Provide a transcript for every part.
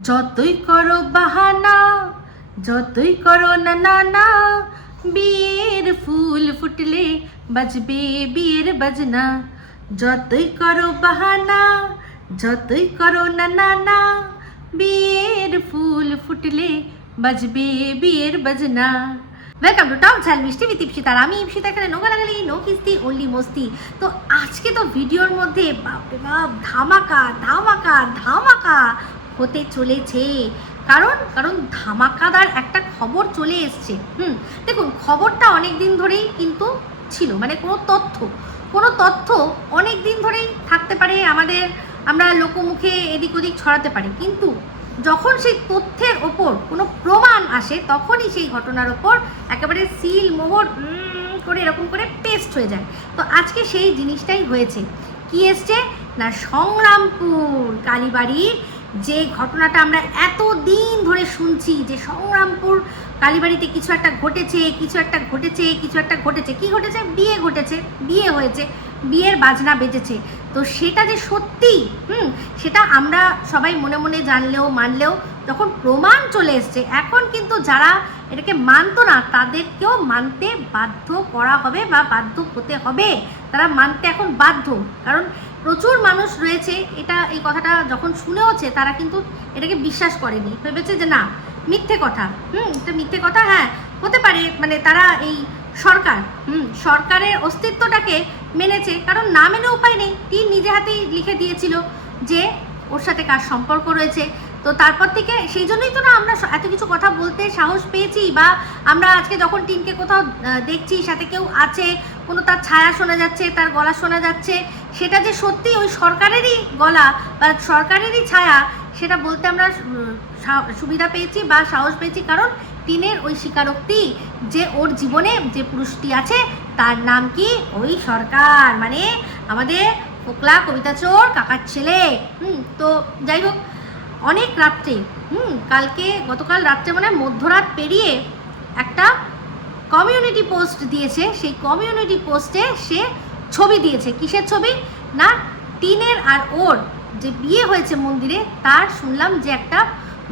যতই করো বাহানা, যতই করো না না না বিয়ের ফুল ফুটলে বাজবে বিয়ের বাজনা। যতই করো বাহানা, যতই করো না না না বিয়ের ফুল ফুটলে বাজবে বিয়ের বাজনা। ওয়েলকাম টু টক ঝাল মিষ্টি বিত ইপসিতার আমি ইপসিতা এখানে নোগা লাগালি, নো কিস্তি ওনলি মস্তি। তো আজকে তো ভিডিওর মধ্যে বাপরে বাপ, ধামাকা ধামাকা ধামাকা। হতে চলেছে। কারণ কারণ ধামাকাদার একটা খবর চলে এসছে। হুম, দেখুন, খবরটা অনেক দিন ধরেই কিন্তু ছিল মানে কোনো তথ্য কোনো তথ্য অনেক দিন ধরেই থাকতে পারে, আমাদের, আমরা লোকমুখে এদিক ওদিক ছড়াতে পারি। কিন্তু যখন সেই তথ্যের ওপর কোনো প্রমাণ আসে, তখনই সেই ঘটনার ওপর একেবারে সিল মোহর করে এরকম করে পেস্ট হয়ে যায়। তো আজকে সেই জিনিসটাই হয়েছে। কি এসছে? না, সংগ্রামপুর, কালীবাড়ির যে ঘটনাটা আমরা এত দিন ধরে শুনছি যে সংগ্রামপুর কালীবাড়িতে কিছু একটা ঘটেছে, কিছু একটা ঘটেছে, কিছু একটা ঘটেছে। কি ঘটেছে? বিয়ে ঘটেছে, বিয়ে হয়েছে, বিয়ের বাজনা বেজেছে। তো সেটা যে সত্যি, হুম, সেটা আমরা সবাই মনে মনে জানলেও, মানলেও তখন প্রমাণ চলে এসছে। এখন কিন্তু যারা এটাকে মানতো না। তাদেরকেও মানতে বাধ্য করা হবে বা বাধ্য হতে হবে। তারা মানতে এখন বাধ্য। কারণ প্রচুর মানুষ রয়েছে, এটা এই কথাটা যখন শুনেওছে, তারা কিন্তু এটাকে বিশ্বাস করেনি। ভেবেছে যে না, মিথ্যে কথা। হুম, এটা মিথ্যে কথা হ্যাঁ হতে পারে। মানে তারা এই সরকার, হুম, সরকারের অস্তিত্বটাকে মেনেছে। কারণ না মেনে উপায় নেই। তিনি নিজে হাতেই লিখে দিয়েছিল যে, ওর সাথে কার সম্পর্ক রয়েছে। তো তারপর থেকে সেই জন্যই তো না আমরা এত কিছু কথা বলতে সাহস পেয়েছি বা আমরা আজকে যখন টিনকে কোথাও দেখছি সাথে কেউ আছে, কোনো তার ছায়া শোনা যাচ্ছে, তার গলা শোনা যাচ্ছে, সেটা যে সত্যি ওই সরকারেরই গলা বা সরকারেরই ছায়া, সেটা বলতে আমরা সুবিধা পেয়েছি বা সাহস পেয়েছি। কারণ টিনের ওই স্বীকারোক্তি যে ওর জীবনে যে পুরুষটি আছে, তার নাম কি? ওই সরকার। মানে আমাদের ফোকলা কবিতা চোর কাকার ছেলে। হুম, তো যাই হোক অনেক রাত্রে, হুম, কালকে গতকাল রাত্রে মানে মধ্যরাত পেরিয়ে একটা কমিউনিটি পোস্ট দিয়েছে। সেই কমিউনিটি পোস্টে সে ছবি দিয়েছে। কিসের ছবি? না, টিনের আর ওর যে বিয়ে হয়েছে মন্দিরে, তার শুনলাম যে একটা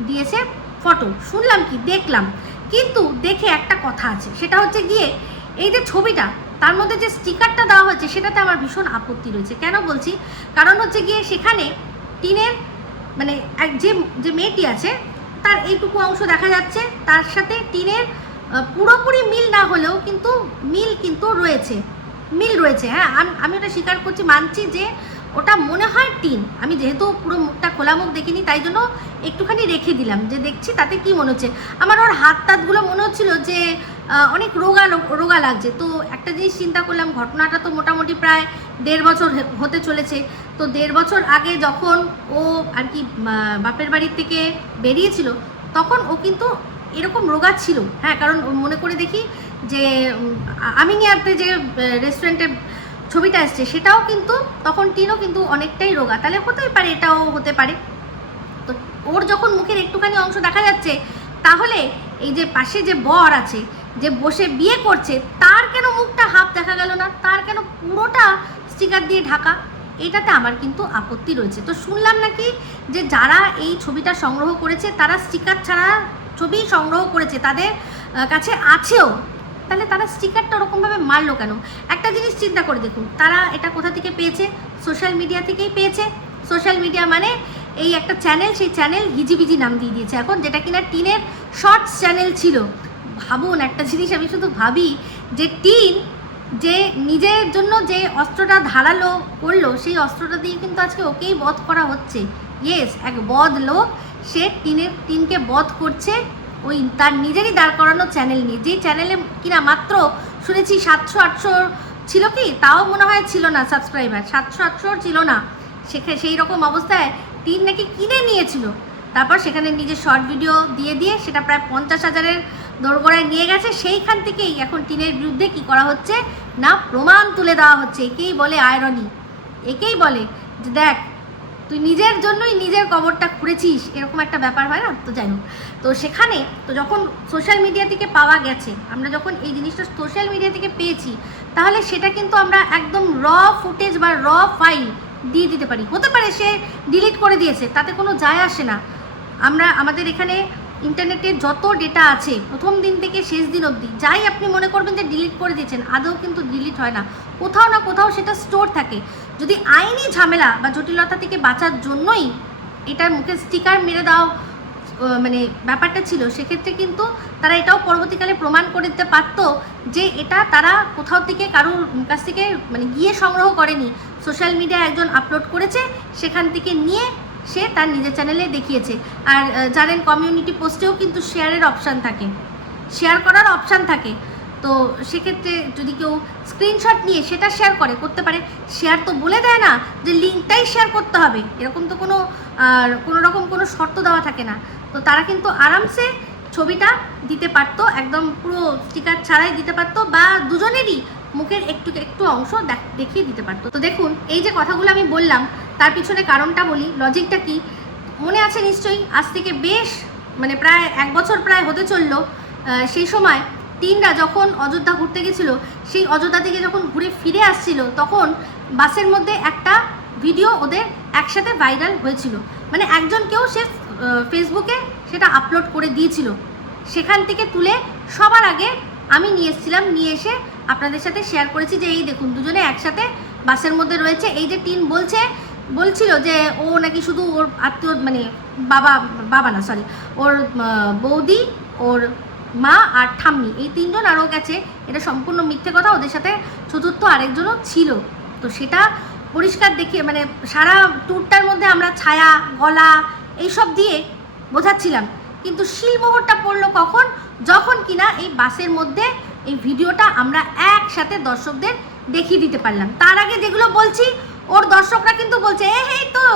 দিয়েছে ফটো শুনলাম কি? দেখলাম। কিন্তু দেখে একটা কথা আছে। সেটা হচ্ছে গিয়ে, এই যে ছবিটা, তার মধ্যে যে স্টিকারটা দেওয়া হয়েছে, সেটাতে আমার ভীষণ আপত্তি রয়েছে। কেন বলছি? কারণ হচ্ছে গিয়ে সেখানে টিনের মানে এক যে যে মেয়েটি আছে, তার এইটুকু অংশ দেখা যাচ্ছে, তার সাথে টিনের পুরোপুরি মিল না হলেও কিন্তু মিল কিন্তু রয়েছে। মিল রয়েছে হ্যাঁ? আমি ওটা স্বীকার করছি, মানছি যে ওটা মনে হয় টিন। আমি যেহেতু পুরো মুখটা খোলা মুখ দেখিনি, তাই জন্য একটুখানি রেখে দিলাম, যে দেখছি তাতে কি মনে হচ্ছে। আমার ওর হাত তাতগুলো মনে হচ্ছিল যে অনেক রোগা রোগা লাগছে। তো একটা জিনিস চিন্তা করলাম, ঘটনাটা তো মোটামুটি প্রায় দেড় বছর হতে চলেছে। তো দেড় বছর আগে যখন ও আর কি বাপের বাড়ির থেকে বেরিয়েছিল, তখন ও কিন্তু এরকম রোগা ছিল। হ্যাঁ কারণ মনে করে দেখি যে আমিনিয়াতে যে রেস্টুরেন্টে ছবিটা এসছে, সেটাও কিন্তু তখন টিনও কিন্তু অনেকটাই রোগা। তাহলে হতেই পারে, এটাও হতে পারে। তো ওর যখন মুখের একটুখানি অংশ দেখা যাচ্ছে, তাহলে এই যে পাশে যে বর আছে যে বসে বিয়ে করছে, তার কেন মুখটা হাফ দেখা গেল না? তার কেন পুরোটা স্টিকার দিয়ে ঢাকা? এটাতে আমার কিন্তু আপত্তি রয়েছে। তো শুনলাম নাকি যে যারা এই ছবিটা সংগ্রহ করেছে, তারা স্টিকার ছাড়া ছবি সংগ্রহ করেছে, তাদের কাছে আছেও। তাহলে তারা স্টিকারটা ওরকমভাবে মারলো কেন? একটা জিনিস চিন্তা করে দেখুন, তারা এটা কোথা থেকে পেয়েছে? সোশ্যাল মিডিয়া থেকেই পেয়েছে। সোশ্যাল মিডিয়া মানে এই একটা চ্যানেল সেই চ্যানেল হিজিবিজি নাম দিয়ে দিয়েছে এখন, যেটা কিনা টিনের শর্টস চ্যানেল ছিল। ভাবুন, একটা জিনিস আমি শুধু ভাবি যে টিন যে নিজের জন্য যে অস্ত্রটা ধারালো করল, সেই অস্ত্রটা দিয়ে কিন্তু আজকে ওকেই বধ করা হচ্ছে। ইয়েস এক বধ লোক, সে টিনের, টিনকে বধ করছে ওই তার নিজেরই দাঁড় করানো চ্যানেল নিয়ে। যেই চ্যানেলে কিনা মাত্র শুনেছি সাতশো আটশো ছিল কি? তাও মনে হয় ছিল না সাবস্ক্রাইবার সাতশো আটশো ছিল না। সেখানে সেই রকম অবস্থায় টিন নাকি কিনে নিয়েছিল। তারপর সেখানে নিজের শর্ট ভিডিও দিয়ে দিয়ে সেটা প্রায় পঞ্চাশ হাজারের দোরগোড়ায় নিয়ে গেছে, সেইখান থেকেই এখন টিনের বিরুদ্ধে কি করা হচ্ছে? না, প্রমাণ তুলে দেওয়া হচ্ছে। একেই বলে আয়রনি একেই বলে যে দেখ, তুই নিজের জন্যই নিজের কবরটা খুঁড়েছিস। এরকম একটা ব্যাপার হয় না? তো যাই হোক। তো সেখানে, তো যখন সোশ্যাল মিডিয়া থেকে পাওয়া গেছে, আমরা যখন এই জিনিসটা সোশ্যাল মিডিয়া থেকে পেয়েছি, তাহলে সেটা কিন্তু আমরা একদম র ফুটেজ বা র ফাইল দিয়ে দিতে পারি। হতে পারে সে ডিলিট করে দিয়েছে, তাতে কোনো যায় আসে না। আমরা, আমাদের এখানে ইন্টারনেটে যত ডেটা আছে, প্রথম দিন থেকে শেষ দিন অবধি, যাই আপনি মনে করবেন যে ডিলিট করে দিয়েছেন, আদৌ কিন্তু ডিলিট হয় না। কোথাও না কোথাও সেটা স্টোর থাকে। যদি আইনি ঝামেলা বা জটিলতা থেকে বাঁচার জন্যই এটার মুখে স্টিকার মেরে দাও মানে ব্যাপারটা ছিল, সেক্ষেত্রে কিন্তু তারা এটাও পরবর্তীকালে প্রমাণ করে দিতে পারতো যে এটা তারা কোথাও থেকে কারোর কাছ থেকে মানে গিয়ে সংগ্রহ করেনি। সোশ্যাল মিডিয়ায় একজন আপলোড করেছে, সেখান থেকে নিয়ে সে তার নিজের চ্যানেলে দেখিয়েছে। আর জানেন কমিউনিটি পোস্টেও কিন্তু শেয়ারের অপশান থাকে। শেয়ার করার অপশান থাকে। তো সেক্ষেত্রে যদি কেউ স্ক্রিনশট নিয়ে সেটা শেয়ার করে, করতে পারে। শেয়ার তো বলে দেয় না যে লিঙ্কটাই শেয়ার করতে হবে। এরকম তো কোনো কোনো রকম কোনো শর্ত দেওয়া থাকে না। তো তারা কিন্তু আরামসে ছবিটা দিতে পারতো, একদম পুরো স্টিকার ছাড়াই দিতে পারতো বা দুজনেরই মুখের একটু একটু অংশ দেখ- দেখিয়ে দিতে পারতো। তো দেখুন, এই যে কথাগুলো আমি বললাম তার পিছনে কারণটা বলি লজিকটা কি? মনে আছে নিশ্চয়ই, আজ থেকে বেশ মানে প্রায় এক বছর প্রায় হতে চলল সেই সময় টিনরা যখন অযোধ্যা ঘুরতে গেছিল, সেই অযোধ্যা থেকে যখন ঘুরে ফিরে আসছিল, তখন বাসের মধ্যে একটা ভিডিও ওদের একসাথে ভাইরাল হয়েছিল। মানে একজন কেউ সে ফেসবুকে সেটা আপলোড করে দিয়েছিল। সেখান থেকে তুলে সবার আগে আমি নিয়ে এসেছিলাম, নিয়ে এসে আপনাদের সাথে শেয়ার করেছি যে, এই দেখুন, দুজনে একসাথে বাসের মধ্যে রয়েছে। এই যে টিন বলছে বলছিল যে ও নাকি শুধু ওর আত্মীয় মানে বাবা বাবা না সরি ওর বৌদি, ওর মা আর ঠাম্মি, এই তিনজন আরও গেছে। এটা সম্পূর্ণ মিথ্যে কথা, ওদের সাথে চতুর্থ আরেকজনও ছিল। তো সেটা পরিষ্কার দেখিয়ে মানে সারা ট্যুরটার মধ্যে আমরা ছায়া, গলা, এইসব দিয়ে বোঝাচ্ছিলাম। কিন্তু শিলমোহরটা পড়ল কখন? যখন কিনা এই বাসের মধ্যে এই ভিডিওটা আমরা একসাথে দর্শকদের দেখিয়ে দিতে পারলাম। তার আগে যেগুলো বলছি ওর দর্শকরা কিন্তু বলছে, এ হেই তো,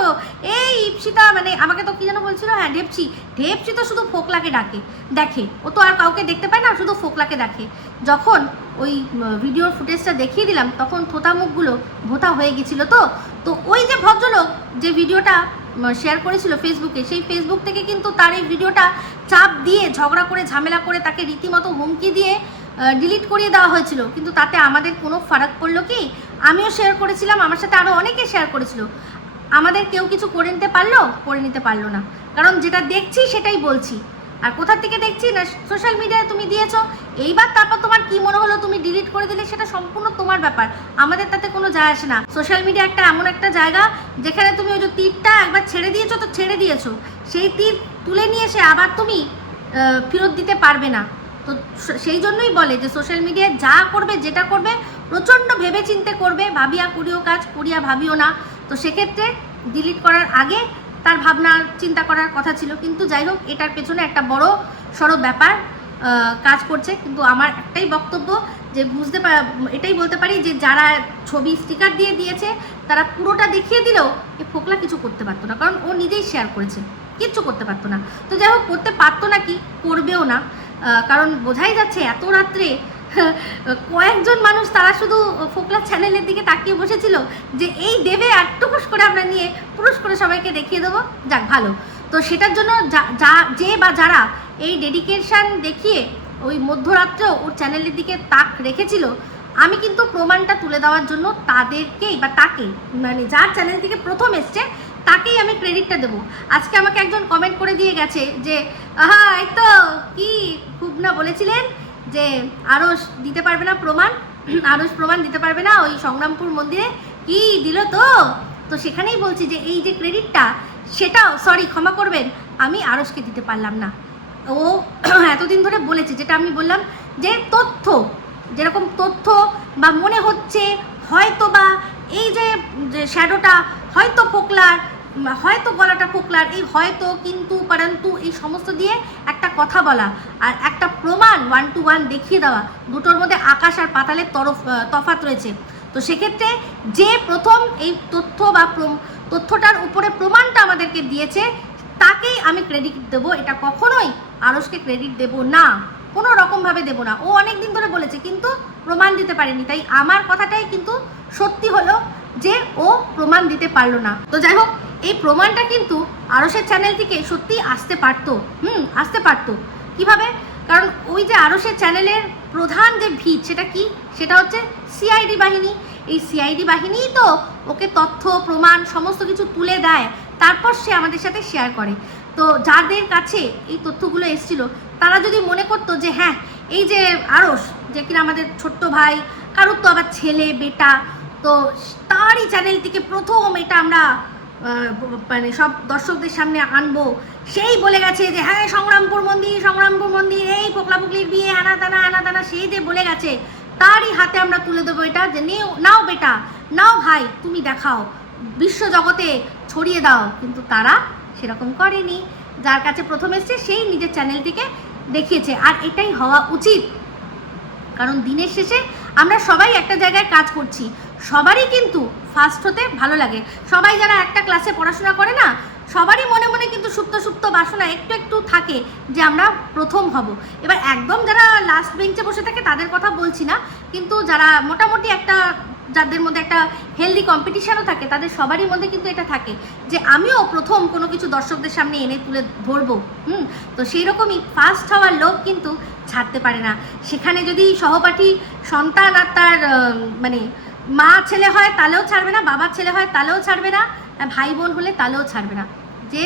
এই ইপসিতা মানে আমাকে তো কি যেন বলছিল? হ্যাঁ ঢেপসি। ঢেপসি তো শুধু ফোকলাকে ডাকে। দেখে, ও তো আর কাউকে দেখতে পায় না, শুধু ফোকলাকে দেখে। যখন ওই ভিডিওর ফুটেজটা দেখিয়ে দিলাম, তখন থোতা মুখগুলো ভোতা হয়ে গেছিল তো। তো ওই যে ভদ্রলোক যে ভিডিওটা শেয়ার করেছিল ফেসবুকে সেই ফেসবুক থেকে কিন্তু তার এই ভিডিওটা চাপ দিয়ে, ঝগড়া করে, ঝামেলা করে তাকে রীতিমতো হুমকি দিয়ে ডিলিট করিয়ে দেওয়া হয়েছিল। কিন্তু তাতে আমাদের কোনো ফারাক পড়ল কি? আমিও শেয়ার করেছিলাম, আমার সাথে আরও অনেকে শেয়ার করেছিল। আমাদের কেউ কিছু করে নিতে পারল, করে নিতে পারল না। কারণ যেটা দেখছি সেটাই বলছি। আর কোথার থেকে দেখছি না সোশ্যাল মিডিয়ায় তুমি দিয়েছ, এইবার তারপর তোমার কি মনে হলো তুমি ডিলিট করে দিলে, সেটা সম্পূর্ণ তোমার ব্যাপার। আমাদের তাতে কোনো যায় আসে না। সোশ্যাল মিডিয়া একটা এমন একটা জায়গা, যেখানে তুমি ওই যে তীরটা একবার ছেড়ে দিয়েছ তো ছেড়ে দিয়েছ। সেই তীর তুলে নিয়ে এসে আবার তুমি ফেরত দিতে পারবে না। তো সেই জন্যই বলে যে সোশ্যাল মিডিয়ায় যা করবে, যেটা করবে প্রচণ্ড ভেবে চিন্তে করবে, ভাবিয়া করিও কাজ, করিয়া ভাবিও না। তো সেক্ষেত্রে ডিলিট করার আগে তার ভাবনা, চিন্তা করার কথা ছিল। কিন্তু যাই হোক, এটার পেছনে একটা বড় সড়ো ব্যাপার কাজ করছে। কিন্তু আমার একটাই বক্তব্য যে বুঝতে এটাই বলতে পারি যে যারা ছবি স্টিকার দিয়ে দিয়েছে, তারা পুরোটা দেখিয়ে দিলেও এ ফোকলা কিছু করতে পারতো না। কারণ ও নিজেই শেয়ার করেছে। কিচ্ছু করতে পারতো না। তো যাই হোক, করতে পারতো না কি? করবেও না। কারণ বোঝাই যাচ্ছে এত রাত্রে কয়েকজন মানুষ তারা শুধু ফোকলা চ্যানেলের দিকে তাকিয়ে বসেছিল যে এই দেবে আর টুকুস করে আমরা নিয়ে পুরুষ করে সবাইকে দেখিয়ে দেবো। যাক, ভালো। তো সেটার জন্য যা- যা বা যারা এই ডেডিকেশন দেখিয়ে ওই মধ্যরাত্রেও ওর চ্যানেলের দিকে তাক রেখেছিল, আমি কিন্তু প্রমাণটা তুলে দেওয়ার জন্য তাদেরকেই বা তাকে মানে যার চ্যানেল থেকে প্রথম এসছে, তাকেই আমি ক্রেডিটটা দেবো। আজকে আমাকে একজন কমেন্ট করে দিয়ে গেছে যে, আহা, এই তো কি খুব না বলেছিলেন? যে আরস দিতে পারবে না প্রমাণ আরস প্রমাণ দিতে পারবে না, ওই সংগ্রামপুর মন্দিরে কি দিল তো? তো সেখানেই বলছি যে এই যে ক্রেডিটটা সেটাও সরি ক্ষমা করবেন, আমি আরসকে দিতে পারলাম না। ও এতদিন ধরে বলেছে, যেটা আমি বললাম যে তথ্য, যেরকম তথ্য বা মনে হচ্ছে হয়তো বা এই যে শ্যাডোটা হয়তো ফোকলার হয়তো গলাটা ফোকলার এই হয়তো, কিন্তু, পরন্তু, এই সমস্ত দিয়ে একটা কথা বলা আর একটা প্রমাণ ওয়ান টু ওয়ান দেখিয়ে দেওয়া। দুটোর মধ্যে আকাশ আর পাতালের তরফ তফাৎ রয়েছে। তো সেক্ষেত্রে যে প্রথম এই তথ্য বা তথ্যটার উপরে প্রমাণটা আমাদেরকে দিয়েছে, তাকেই আমি ক্রেডিট দেবো। এটা কখনোই আরসকে ক্রেডিট দেব না। কোনো রকমভাবে দেবো না। ও অনেক দিন ধরে বলেছে, কিন্তু প্রমাণ দিতে পারেনি। তাই আমার কথাটাই কিন্তু সত্যি হলো। যে ও প্রমাণ দিতে পারল না। তো যাই হোক, এই প্রমাণটা কিন্তু আরসের চ্যানেল থেকে সত্যি আসতে পারতো। হুম, আসতে পারতো। কীভাবে? কারণ ওই যে আরসের চ্যানেলের প্রধান যে ভিত, সেটা কি? সেটা হচ্ছে সিআইডি বাহিনী। এই সিআইডি বাহিনীই তো ওকে তথ্য, প্রমাণ, সমস্ত কিছু তুলে দেয়। তারপর সে আমাদের সাথে শেয়ার করে। তো যাদের কাছে এই তথ্যগুলো এসেছিল, তারা যদি মনে করতো যে হ্যাঁ এই যে আরস যে কিনা আমাদের ছোট্ট ভাই, কারোর তো আবার ছেলে, বেটা তো তারই চ্যানেল থেকে প্রথম এটা আমরা মানে সব দর্শকদের সামনে আনব। সেই বলে গেছে যে হ্যাঁ সংগ্রামপুর মন্দির সংগ্রামপুর মন্দির, এই পোকলা পুকলির বিয়ে আনা দানা আনা দানা সেই যে বলে গেছে, তারই হাতে আমরা তুলে দেবো এটা যে, নেও, নাও বেটা, নাও ভাই, তুমি দেখাও। বিশ্ব জগতে ছড়িয়ে দাও, কিন্তু তারা সেরকম করেনি। যার কাছে প্রথম এসছে, সেই নিজের চ্যানেলটিকে দেখিয়েছে। আর এটাই হওয়া উচিত। কারণ দিনের শেষে আমরা সবাই একটা জায়গায় কাজ করছি। সবারই কিন্তু ফার্স্ট হতে ভালো লাগে। সবাই যারা একটা ক্লাসে পড়াশোনা করে না, সবারই মনে মনে কিন্তু সুপ্ত সুপ্ত বাসনা একটু একটু থাকে যে আমরা প্রথম হব। এবার একদম যারা লাস্ট বেঞ্চে বসে থাকে, তাদের কথা বলছি না, কিন্তু যারা মোটামুটি একটা, যাদের মধ্যে একটা হেলদি কম্পিটিশনও থাকে, তাদের সবারই মধ্যে কিন্তু এটা থাকে যে আমিও প্রথম কোনো কিছু দর্শকদের সামনে এনে তুলে ধরবো, হুম? তো সেই রকমই ফার্স্ট হওয়ার লোক কিন্তু ছাড়তে পারে না। সেখানে যদি সহপাঠী সন্তান আর তার মানে মা ছেলে হয় তাহলেও ছাড়বে না বাবার ছেলে হয় তাহলেও ছাড়বে না ভাই বোন হলে তাহলেও ছাড়বে না। যে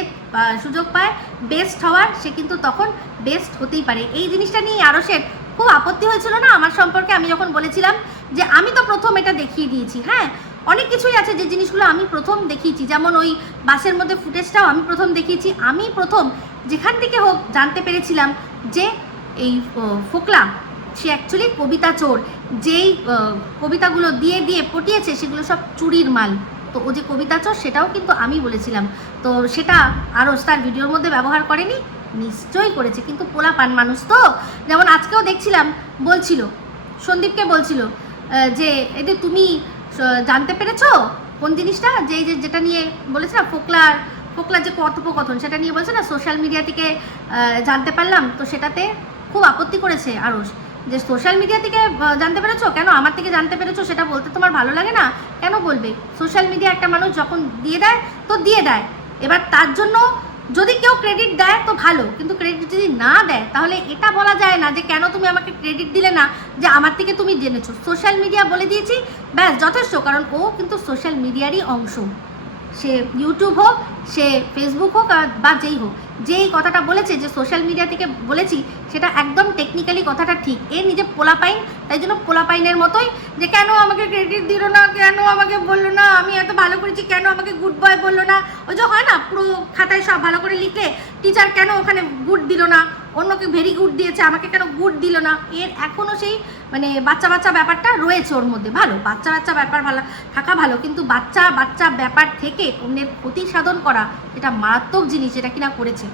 সুযোগ পায় বেস্ট হওয়ার, সে কিন্তু তখন বেস্ট হতেই পারে। এই জিনিসটা নিয়ে আরসের খুব আপত্তি হয়েছিল না আমার সম্পর্কে? আমি যখন বলেছিলাম যে, আমি তো প্রথম এটা দেখিয়ে দিয়েছি হ্যাঁ? অনেক কিছুই আছে যে জিনিসগুলো আমি প্রথম দেখিয়েছি। যেমন ওই বাসের মধ্যে ফুটেজটাও আমি প্রথম দেখিয়েছি। আমি প্রথম যেখান থেকে হোক জানতে পেরেছিলাম যে, এই ফোকলা, সে অ্যাকচুয়ালি কবিতা চোর। যেই কবিতাগুলো দিয়ে দিয়ে পটিয়েছে সেগুলো সব চুরির মাল। তো ও যে কবিতা চোর সেটাও কিন্তু আমি বলেছিলাম। তো সেটা আরও তার ভিডিওর মধ্যে ব্যবহার করেনি, নিশ্চয়ই করেছে, কিন্তু পোলা পান মানুষ তো। যেমন আজকেও দেখছিলাম, বলছিল, সন্দীপকে বলছিল যে যে তুমি জানতে পেরেছ কোন জিনিসটা? যে যে, যেটা নিয়ে বলেছে না, ফোকলার ফোকলার যে কথোপকথন, সেটা নিয়ে বলছে না সোশ্যাল মিডিয়া থেকে জানতে পারলাম, তো সেটাতে খুব আপত্তি করেছে আরস যে সোশ্যাল মিডিয়া থেকে জানতে পেরেছ? কেন আমার থেকে জানতে পেরেছ? সেটা বলতে তোমার ভালো লাগে না? কেন বলবে? সোশ্যাল মিডিয়া একটা মানুষ যখন দিয়ে দেয়, তো দিয়ে দেয়। এবার তার জন্য যদি কেউ ক্রেডিট দেয়, তো ভালো। কিন্তু ক্রেডিট যদি না দেয়, তাহলে এটা বলা যায় না যে কেন তুমি আমাকে ক্রেডিট দিলে না, যে আমার থেকে তুমি জেনেছো। সোশ্যাল মিডিয়া বলে দিয়েছি, ব্যাস, যথেষ্ট। কারণ ও কিন্তু সোশ্যাল মিডিয়ারই অংশ। সে ইউটিউব হোক, সে ফেসবুক হোক বা যেই হোক যেই কথাটা বলেছে, যে সোশ্যাল মিডিয়া থেকে বলেছি, সেটা একদম টেকনিক্যালি কথাটা ঠিক। এ নিজে পোলাপাইন তাই জন্য পোলাপাইনের মতোই যে কেন আমাকে ক্রেডিট দিল না, কেন আমাকে বলল না, আমি এত ভালো করেছি, কেন আমাকে গুড বয় বলল না? ওই যে হয় না, পুরো খাতায় সব ভালো করে লিখলে টিচার কেন ওখানে গুড দিল না? অন্যকে ভেরি গুড দিয়েছে, আমাকে কেন গুড দিল না? এর এখনও সেই মানে বাচ্চা বাচ্চা ব্যাপারটা রয়েছে ওর মধ্যে, ভালো। বাচ্চা বাচ্চা ব্যাপার ভালো, থাকা ভালো, কিন্তু বাচ্চা বাচ্চা ব্যাপার থেকে অন্যের ক্ষতি সাধন করা এটা মারাত্মক জিনিস যেটা কিনা করেছে,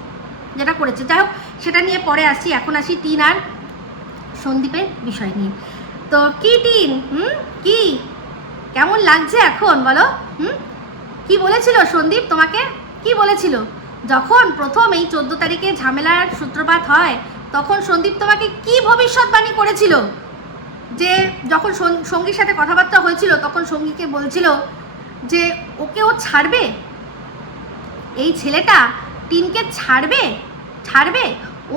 যেটা করেছে। যাই হোক, সেটা নিয়ে পরে আসি, এখন আসি টিন আর সন্দীপের বিষয় নিয়ে। তো কি টিন? হুম? কি? কেমন লাগছে এখন? বলো। হুম? কি বলেছিল সন্দীপ তোমাকে? কি বলেছিল? যখন প্রথম এই চোদ্দ তারিখে ঝামেলার সূত্রপাত হয়, তখন সন্দীপ তোমাকে কি ভবিষ্যৎবাণী করেছিল? যে যখন সঙ্গীর সাথে কথাবার্তা হয়েছিল, তখন সঙ্গীকে বলছিল যে, ওকে ও ছাড়বে? এই ছেলেটা টিনকে ছাড়বে? ছাড়বে?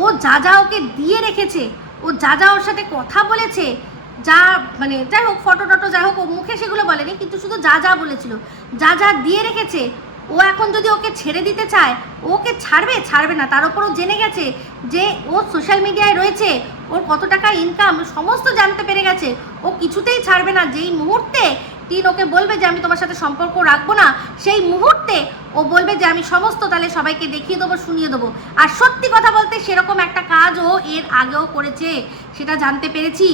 ও যা যা ওকে দিয়ে রেখেছে, ও যা যা ওর সাথে কথা বলেছে, যা মানে যাই হোক ফটো টটো যাই হোক, ও মুখে সেগুলো বলেনি, কিন্তু শুধু যা যা বলেছিল, যা যা দিয়ে রেখেছে ও এখন যদি ওকে ছেড়ে দিতে চায়, ওকে ছাড়বে? ছাড়বে না। তার উপরও জেনে গেছে যে ও সোশ্যাল মিডিয়ায় রয়েছে, ওর কত টাকা ইনকাম সমস্ত জানতে পেরে গেছে। ও কিছুতেই ছাড়বে না। যেই মুহূর্তে টিন ওকে বলবে যে, আমি তোমার সাথে সম্পর্ক রাখব না, সেই মুহূর্তে ও বলবে যে, আমি সমস্ত, তাহলে সবাইকে দেখিয়ে দেবো, শুনিয়ে দেবো। আর সত্যি কথা বলতে, সেরকম একটা কাজ ও এর আগেও করেছে। সেটা জানতে পেরেছি।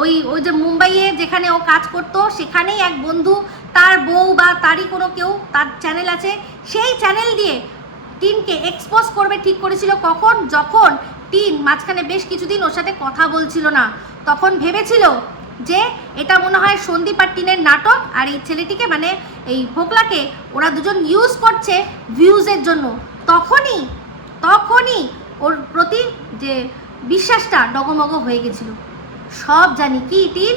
ওই ওই যে মুম্বাইয়ে যেখানে ও কাজ করতো, সেখানেই এক বন্ধু, তার বউ বা তারই কোনো কেউ, তার চ্যানেল আছে, সেই চ্যানেল দিয়ে টিনকে এক্সপোজ করবে, ঠিক করেছিল কখন? যখন টিন মাঝখানে বেশ কিছুদিন ওর সাথে কথা বলছিল না। তখন ভেবেছিল যে এটা মনে হয় সন্দীপ আর টিনের নাটক, আর এই ছেলেটিকে মানে এই ফোকলাকে ওরা দুজন ইউজ করছে ভিউজের জন্য। তখনই তখনই ওর প্রতি যে বিশ্বাসটা ডগমগ হয়ে গেছিল। সব জানি। কি, টিন?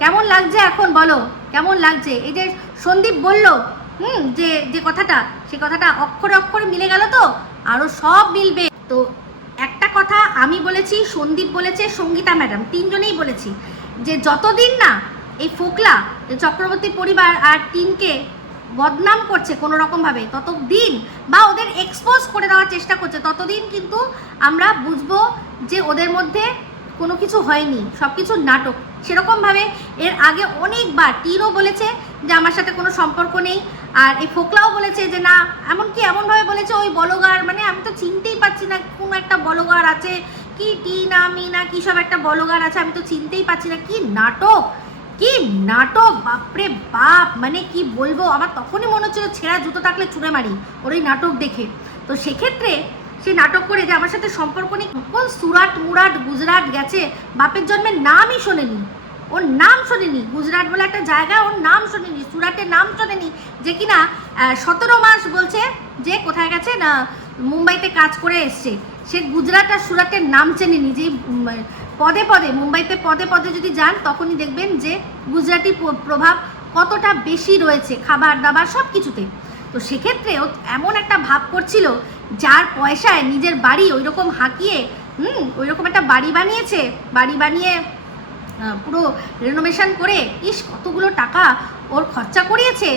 কেমন লাগছে এখন? বলো, কেমন লাগছে? এই যে সন্দীপ বলল, হুম, যে যে কথাটা, সে কথাটা অক্ষরে অক্ষরে মিলে গেল তো? আরও সব মিলবে। তো একটা কথা আমি বলেছি, সন্দীপ বলেছে, সঙ্গীতা ম্যাডাম, তিনজনেই বলেছি, যে যতদিন না এই ফোকলা চক্রবর্তী পরিবার আর টিনকে বদনাম করছে কোনো রকমভাবে ততদিন বা ওদের এক্সপোজ করে দেওয়ার চেষ্টা করছে, ততদিন কিন্তু আমরা বুঝব যে ওদের মধ্যে কোনো কিছু হয়নি সব কিছু নাটক সেরকমভাবে এর আগে অনেকবার টিনও বলেছে যে আমার সাথে কোনো সম্পর্ক নেই, আর এই ফোকলাও বলেছে যে না, এমনকি এমনভাবে বলেছে ওই বলগার মানে আমি তো চিনতেই পারছি না কোনো একটা বলগার আছে, কি টি না মি না কী সব একটা বলগার আছে, আমি তো চিনতেই পারছি না, কি নাটক কি নাটক, বাপরে বাপ মানে কি বলব, আমার তখনই মনে হচ্ছিল ছেঁড়া জুতো থাকলে চুড়ে মারি, ওর ওই নাটক দেখে। তো সেক্ষেত্রে সে নাটক করে যে আমার সাথে সম্পর্ক নেই। কোন সুরাট মুরাট গুজরাট গেছে। বাপের জন্মের নামই শোনেনি। ওর নাম শোনেনি। গুজরাট বলে একটা জায়গা, ওর নাম শোনেনি। সুরাটের নাম শোনেনি। যে কিনা সতেরো মাস বলছে যে কোথায় গেছে না, মুম্বাইতে কাজ করে এসছে। সে গুজরাট আর সুরাটের নাম চেনেনি। যে পদে পদে, মুম্বাইতে পদে পদে যদি যান, তখনই দেখবেন যে গুজরাটি প্রভাব কতটা বেশি রয়েছে। খাবার দাবার সব কিছুতে তো সেক্ষেত্রে ও এমন একটা ভাব করছিল যার পয়সায় নিজের বাড়ি ওই রকম হাঁকিয়ে, হুম ওই রকম একটা বাড়ি বানিয়েছে, বাড়ি বানিয়ে পুরো রেনোভেশন করে, ইস, কতগুলো টাকা ওর খরচা করিয়েছে।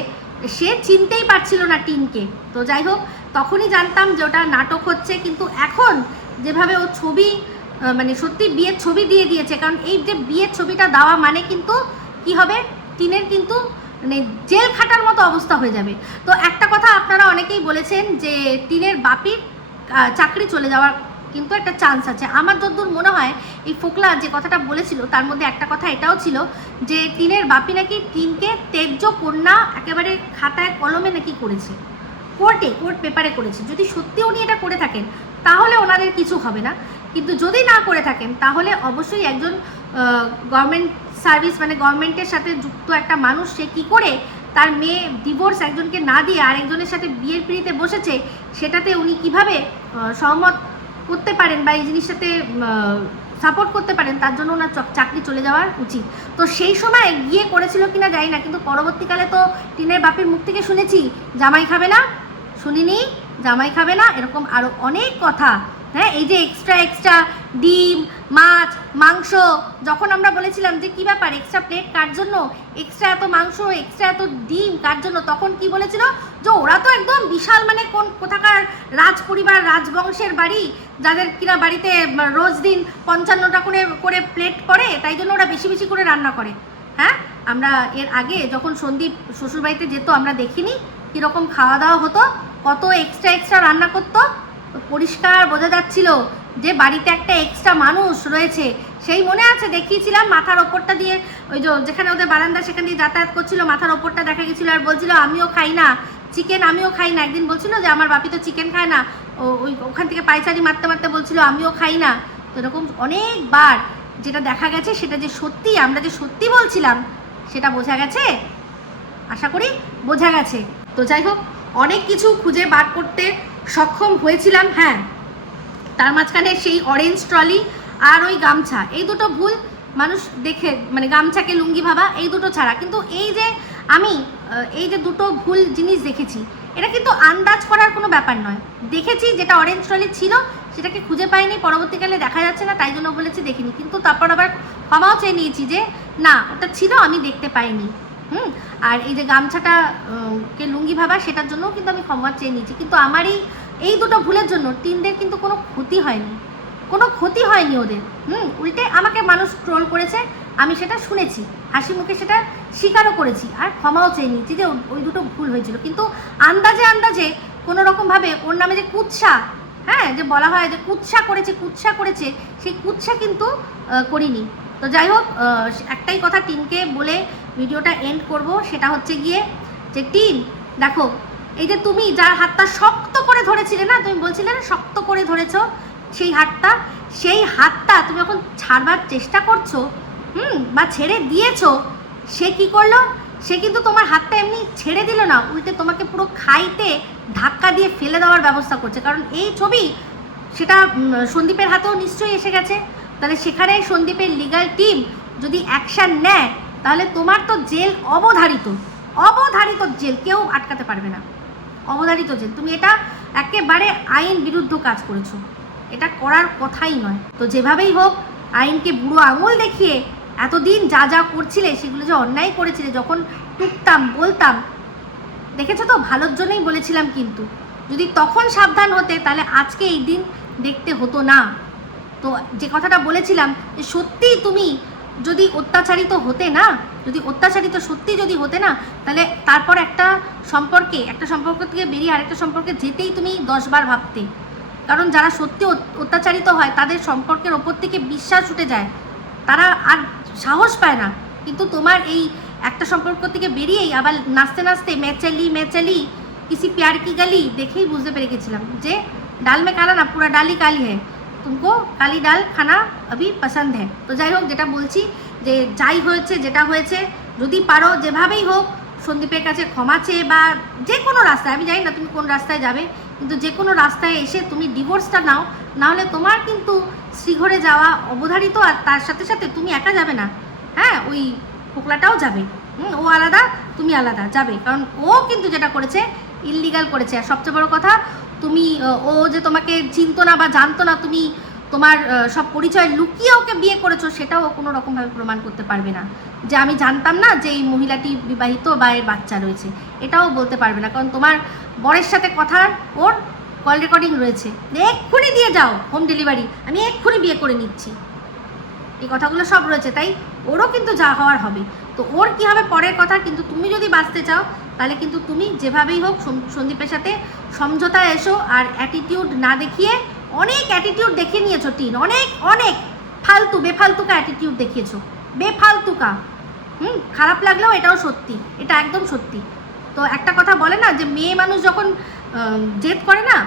সে চিনতেই পারছিল না টিনকে। তো যাই হোক, তখনই জানতাম যে ওটা নাটক হচ্ছে, কিন্তু এখন যেভাবে ও ছবি মানে সত্যি বিয়ের ছবি দিয়ে দিয়েছে, কারণ এই যে বিয়ের ছবিটা দেওয়া মানে কিন্তু কি হবে? টিনের কিন্তু মানে জেল খাটার মতো অবস্থা হয়ে যাবে। তো একটা কথা আপনারা অনেকেই বলেছেন যে টিনের বাপির চাকরি চলে যাওয়ার কিন্তু একটা চান্স আছে। আমার যতদূর মনে হয় এই ফোকলা যে কথাটা বলেছিল, তার মধ্যে একটা কথা এটাও ছিল যে টিনের বাপি নাকি টিনকে তেজ্য কন্যা একেবারে খাতায় কলমে নাকি করেছে। কোর্টে, কোর্ট পেপারে করেছে। যদি সত্যি উনি এটা করে থাকেন, তাহলে ওনাদের কিছু হবে না। কিন্তু যদি না করে থাকেন, তাহলে অবশ্যই একজন গভর্নমেন্ট সার্ভিস মানে গভর্নমেন্টের সাথে যুক্ত একটা মানুষ, সে কী করে? তার মেয়ে ডিভোর্স একজনকে না দিয়ে আরেকজনের সাথে বিয়ের পিড়িতে বসেছে, সেটাতে উনি কীভাবে সহমত করতে পারেন বা এই জিনিসটাতে সাপোর্ট করতে পারেন, তার জন্য ওনার চক- চাকরি চলে যাওয়ার উচিত। তো সেই সময় গিয়ে করেছিল কিনা জানি না, কিন্তু পরবর্তীকালে তো টিনের বাপের মুখ থেকে শুনেছি, জামাই খাবে না, শুনিনি, জামাই খাবে না, এরকম আরও অনেক কথা। হ্যাঁ এই যে এক্সট্রা এক্সট্রা ডিম মাছ, মাংস, যখন আমরা বলেছিলাম যে কী ব্যাপার এক্সট্রা প্লেট কার জন্য? এক্সট্রা এত মাংস এক্সট্রা এত ডিম, কার জন্য? তখন কি বলেছিল? যে ওরা তো একদম বিশাল মানে কোন, কোথাকার রাজ পরিবার রাজবংশের বাড়ি, যাদের কিনা বাড়িতে রোজ দিন পঞ্চান্নটা করে করে প্লেট করে তাই জন্য ওরা বেশি বেশি করে রান্না করে। হ্যাঁ? আমরা এর আগে যখন সন্দীপ শ্বশুরবাড়িতে যেত, আমরা দেখিনি কীরকম খাওয়া দাওয়া হতো, কত এক্সট্রা এক্সট্রা রান্না করতো পরিষ্কার বোঝা যাচ্ছিল যে বাড়িতে একটা এক্সট্রা মানুষ রয়েছে, সেই মনে আছে? দেখিয়েছিলাম মাথার ওপরটা দিয়ে, ওই যে যেখানে ওদের বারান্দা, সেখান দিয়ে যাতায়াত করছিল, মাথার ওপরটা দেখা গেছিল আর বলছিল, আমিও খাই না চিকেন আমিও খাই না। একদিন বলছিল যে, আমার বাপি তো চিকেন খায় না। ও ওই ওখান থেকে পাইচারি মারতে মারতে বলছিল, আমিও খাই না। তো এরকম অনেকবার যেটা দেখা গেছে, সেটা যে সত্যি, আমরা যে সত্যি বলছিলাম, সেটা বোঝা গেছে? আশা করি বোঝা গেছে। তো যাই হোক, অনেক কিছু খুঁজে বার করতে সক্ষম হয়েছিলাম হ্যাঁ। তার মাঝখানে সেই অরেঞ্জ ট্রলি আর ওই গামছা। এই দুটো ভুল মানুষ দেখে মানে গামছাকে লুঙ্গি ভাবা, এই দুটো ছাড়া। কিন্তু এই যে আমি এই যে দুটো ভুল জিনিস দেখেছি, এটা কিন্তু আন্দাজ করার কোনো ব্যাপার নয়। দেখেছি যেটা অরেঞ্জ ট্রলি ছিল, সেটাকে খুঁজে পাইনি, পরবর্তীকালে দেখা যাচ্ছে না, তাই জন্য বলেছি দেখিনি। কিন্তু তারপর আবার ক্ষমাও চেয়ে নিয়েছি যে, না, ওটা ছিল, আমি দেখতে পাইনি। হুম? আর এই যে গামছাটা কে লুঙ্গি ভাবা, সেটার জন্যও কিন্তু আমি ক্ষমা চেয়ে নিয়েছি। কিন্তু আমার এই দুটো ভুলের জন্য টিনদের কিন্তু কোনো ক্ষতি হয়নি। কোনো ক্ষতি হয়নি ওদের। হুম, উল্টে আমাকে মানুষ ট্রোল করেছে, আমি সেটা শুনেছি। হাসি মুখে সেটা স্বীকারও করেছি, আর ক্ষমাও চেয়ে নিয়েছি যে ওই দুটো ভুল হয়েছিল। কিন্তু আন্দাজে আন্দাজে কোনো রকমভাবে ওর নামে যে কুৎসা হ্যাঁ যে বলা হয় যে কুৎসা করেছে কুৎসা করেছে, সেই কুৎসা কিন্তু করিনি। তো যাই হোক একটাই কথা টিনকে বলে ভিডিওটা এন্ড করব, সেটা হচ্ছে গিয়ে যে টিন দেখো, এই যে তুমি যার হাতটা শক্ত ধরেছিলে না? তুমি বলছিলে না, শক্ত করে ধরেছো সেই হাতটা? সেই হাতটা তুমি যখন ছাড়বার চেষ্টা করছ, হুম, বা ছেড়ে দিয়েছ, সে কি করল? সে কিন্তু তোমার হাতটা এমনি ছেড়ে দিল না, উল্টে তোমাকে পুরো খাইতে ধাক্কা দিয়ে ফেলে দেওয়ার ব্যবস্থা করছে। কারণ এই ছবি সেটা সন্দীপের হাতেও নিশ্চয়ই এসে গেছে। তাহলে সেখানে সন্দীপের লিগাল টিম যদি অ্যাকশান নেয়, তাহলে তোমার তো জেল অবধারিত। অবধারিত জেল কেউ আটকাতে পারবে না। অবধারিত জেল। তুমি এটা একেবারে আইন বিরুদ্ধ কাজ করেছ। এটা করার কথাই নয়। তো যেভাবেই হোক, আইনকে বুড়ো আঙুল দেখিয়ে এতদিন যা যা করছিলে, সেগুলো যে অন্যায় করেছিলে, যখন টুকতাম, বলতাম, দেখেছ তো? ভালোর জন্যই বলেছিলাম কিন্তু। যদি তখন সাবধান হতে, তাহলে আজকে এই দিন দেখতে হতো না। তো যে কথাটা বলেছিলাম, যে সত্যিই তুমি যদি অত্যাচারিত হতে না, যদি অত্যাচারিত সত্যি যদি হতে না, তাহলে তারপর একটা সম্পর্কে, একটা সম্পর্ক থেকে বেরিয়ে আরেকটা সম্পর্কে যেতেই তুমি দশবার ভাবতে। কারণ যারা সত্যি অত্যাচারিত হয়, তাদের সম্পর্কের ওপর থেকে বিশ্বাস উঠে যায়। তারা আর সাহস পায় না। কিন্তু তোমার এই একটা সম্পর্ক থেকে বেরিয়েই আবার নাচতে নাচতে মেচালি মেচালি কিসি প্যার কি গালি দেখেই বুঝতে পেরে গেছিলাম যে ডাল মে কালা না, পুরা ডালি কালি হ্যাঁ তুমকো কালি ডাল খানা আবি পছন্দ হ্যাঁ তো যাই হোক যেটা বলছি যে যাই হয়েছে যেটা হয়েছে যদি পারো যেভাবেই হোক সন্দীপের কাছে ক্ষমা চেয়ে বা যে কোনো রাস্তায় আমি জানি না তুমি কোন রাস্তায় যাবে কিন্তু যে কোনো রাস্তায় এসে তুমি ডিভোর্সটা নাও নাহলে তোমার কিন্তু শ্রীঘরে যাওয়া অবধারিত আর তার সাথে সাথে তুমি একা যাবে না। হ্যাঁ ওই ফোকলাটাও যাবে। হুম, ও আলাদা তুমি আলাদা যাবে। কারণ ও কিন্তু যেটা করেছে ইললিগাল করেছে। আর সবচেয়ে বড় কথা তুমি ও যে তোমাকে চিনতো না বা জানতো না, তুমি তোমার সব পরিচয় লুকিয়ে ওকে বিয়ে করেছ, সেটাও কোনো রকমভাবে প্রমাণ করতে পারবে না। যে আমি জানতাম না যে এই মহিলাটি বিবাহিত বা এর বাচ্চা রয়েছে, এটাও বলতে পারবে না। কারণ তোমার বরের সাথে কথার ওর কল রেকর্ডিং রয়েছে। এক্ষুনি দিয়ে যাও, হোম ডেলিভারি, আমি এক্ষুনি বিয়ে করে নিচ্ছি। এই কথাগুলো সব রয়েছে, তাই ওরও কিন্তু যা হওয়ার হবে। তো ওর কী হবে পরের কথা, কিন্তু তুমি যদি বাঁচতে চাও তাহলে কিন্তু তুমি যেভাবেই হোক সন্দীপের সাথে সমঝোতায় এসো আর অ্যাটিটিউড না দেখিয়ে অনেক অ্যাটিটিউড দেখিয়ে নিয়েছো টিন, অনেক অনেক ফালতু, বেফালতুকা অ্যাটিটিউড দেখিয়েছো। বেফালতুকা। হুম? খারাপ লাগলেও এটাও সত্যি, এটা একদম সত্যি। তো একটা কথা বলে না যে মেয়ে মানুষ যখন জেদ করে না,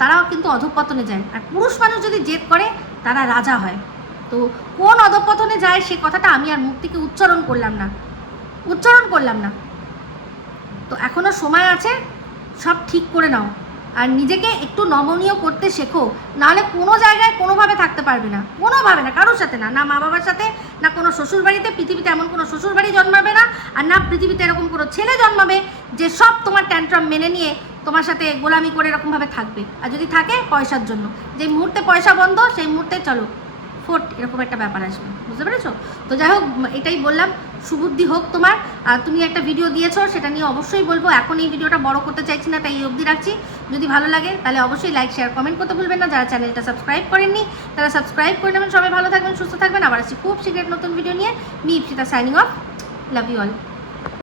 তারাও কিন্তু অধঃপতনে যায়। আর পুরুষ মানুষ যদি জেদ করে, তারা রাজা হয়। তো কোন অধঃপতনে যায় সে কথাটা আমি আর মুখ থেকে উচ্চারণ করলাম না। উচ্চারণ করলাম না। তো এখনও সময় আছে, সব ঠিক করে নাও। আর নিজেকে একটু নমনীয় করতে শেখো, নাহলে কোনো জায়গায় কোনোভাবে থাকতে পারবে না। কোনোভাবে না, কারোর সাথে না না মা বাবার সাথে, না কোনো শ্বশুর বাড়িতে পৃথিবীতে এমন কোনো শ্বশুর বাড়ি জন্মাবে না, আর না পৃথিবীতে এরকম কোনো ছেলে জন্মাবে যে সব তোমার ট্যান্ট্রাম মেনে নিয়ে তোমার সাথে গোলামি করে এরকমভাবে থাকবে। আর যদি থাকে, পয়সার জন্য। যে মুহূর্তে পয়সা বন্ধ, সেই মুহূর্তে চলো। ফোর্ট এরকম একটা ব্যাপার আসবে। বুঝতে পেরেছ? তো যাই হোক, এটাই বললাম সুবুদ্ধি হোক তোমার। আর তুমি একটা ভিডিও দিয়েছ, সেটা নিয়ে অবশ্যই বলব। এখন এই ভিডিওটা বড় করতে চাইছি না, তাই এই অবধি রাখছি। যদি ভালো লাগে, তাহলে অবশ্যই লাইক শেয়ার কমেন্ট করতে ভুলবেন না। যারা চ্যানেলটা সাবস্ক্রাইব করেননি, তারা সাবস্ক্রাইব করে নেবেন। সবাই ভালো থাকবেন, সুস্থ থাকবেন। আবার আসছি খুব শীঘ্র নতুন ভিডিও নিয়ে। Me Ipsita signing off love you all